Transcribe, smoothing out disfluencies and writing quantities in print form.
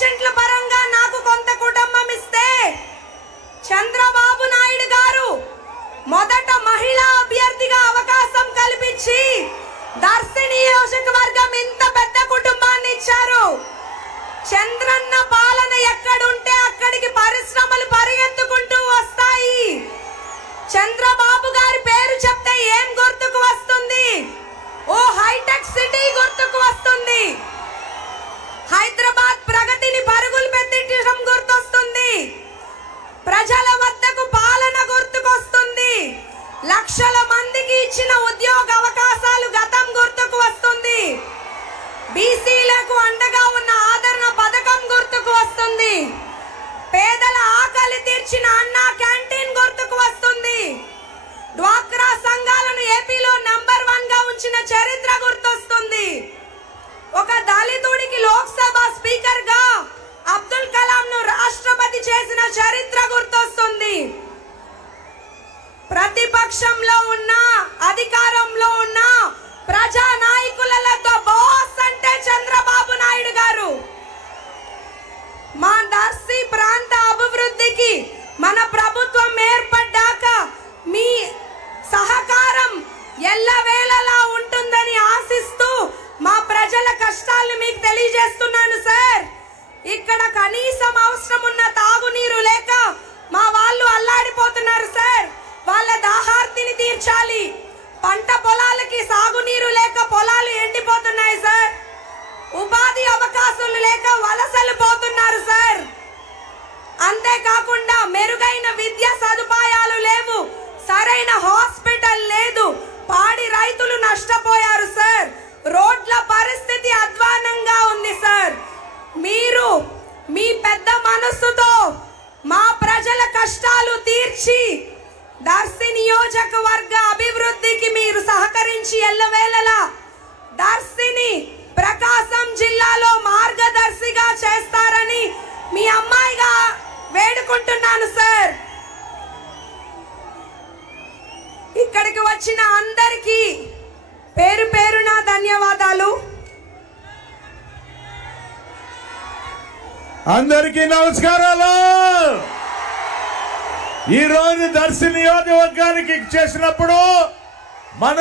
కోఎఫిషియంట్ల పరంగా నాకు కొంత కుటుంబం ఇస్తే చంద్రబాబు నాయుడు గారు మొదట మహిళా అభ్యర్థిగా అవకాశం కల్పించి దర్శి నియోజకవర్గం ఇంత పెద్ద కుటుంబాన్ని ఇచ్చారు. చంద్రన్న పాలన ఎక్కడుంటే అక్కడికి పరిశ్రమలు పరిగెత్తుకుంటూ వస్తాయి. చంద్రబాబు గారి పేరు చెప్తే ఏం గుర్తుకు వస్తుంది? ఓ హైటెక్ సిటీ గుర్తుకు వస్తుంది. హైదరాబాద్ ప్రగతిని పరుగులు పెట్టడం గుర్తొస్తుంది. ప్రజల వద్దకు పాలన గుర్తుకొస్తుంది. లక్షల మందికి ఇచ్చిన ఉద్యోగ అవకాశాలు గతం గుర్తుకు వస్తుంది. బీసీలకు అండగా ఉన్న ఆదరణ పథకం గుర్తుకు వస్తుంది. పేదల ఆకలి తీర్చిన అన్నా క్యాంటీన్ గుర్తుకు వస్తుంది. డ్వాక్రా సంఘాలను ఏపీలో నంబర్ 1 గా ఉంచిన చరిత్ర గుర్తొస్తుంది. ఒక దళితుడికి లోక్సభ స్పీకర్ గా అబ్దుల్ కలాం ను రాష్ట్రపతి చేసిన చరిత్ర గుర్తొస్తుంది. ప్రతిపక్షంలో ఉన్న అధికారంలో ఉన్న ప్రజా నాయకులతో బాస్ అంటే చంద్రబాబు నాయుడు గారు. మా దర్శి ప్రాంత అభివృద్ధికి మన ప్రభుత్వం ఏర్పడ్డాక మీ సహకారం ఎల్లవేళలా ఉంటుందని ఆశిస్తూ మా ప్రజల కష్టాలను మీకు తెలియజేస్తున్నాను సార్. ఇక్కడ కనీసం అవసరం ఉన్న తాగునీరు లేక మా వాళ్ళు అల్లాడిపోతున్నారు సార్. వాళ్ళ దాహార్తిని తీర్చాలి. పంట పొలాలకి సాగునీరు లేక పొలాలు ఎండిపోతున్నాయి సార్. ఉపాధి అవకాశాలు లేక వలసలు పోతున్నారు సార్. అంతేకాకుండా మెరుగైన విద్యా సదుపాయాలు లేవు. సరైన హాస్పిటల్ లేదు. పాడి రైతులు నష్టపోయారు సార్. రోడ్ల పరిస్థితి అధ్వానంగా ఉంది సార్. మీరు మీ పెద్ద మనస్సుతో మా ప్రజల కష్టాలు తీర్చి దర్శి నియోజకవర్గ అభివృద్ధికి మీరు సహకరించి ఎల్లవేళలా దర్శిని ప్రకాశం జిల్లాలో మార్గదర్శిగా చేస్తారని మీ అమ్మాయిగా వేడుకుంటున్నాను సార్. ఇక్కడికి వచ్చిన అందరికీ పేరు పేరున ధన్యవాదాలు. అందరికీ నమస్కారాలు. ఈ రోజు దర్శి నియోజకవర్గానికి చేసినప్పుడు మన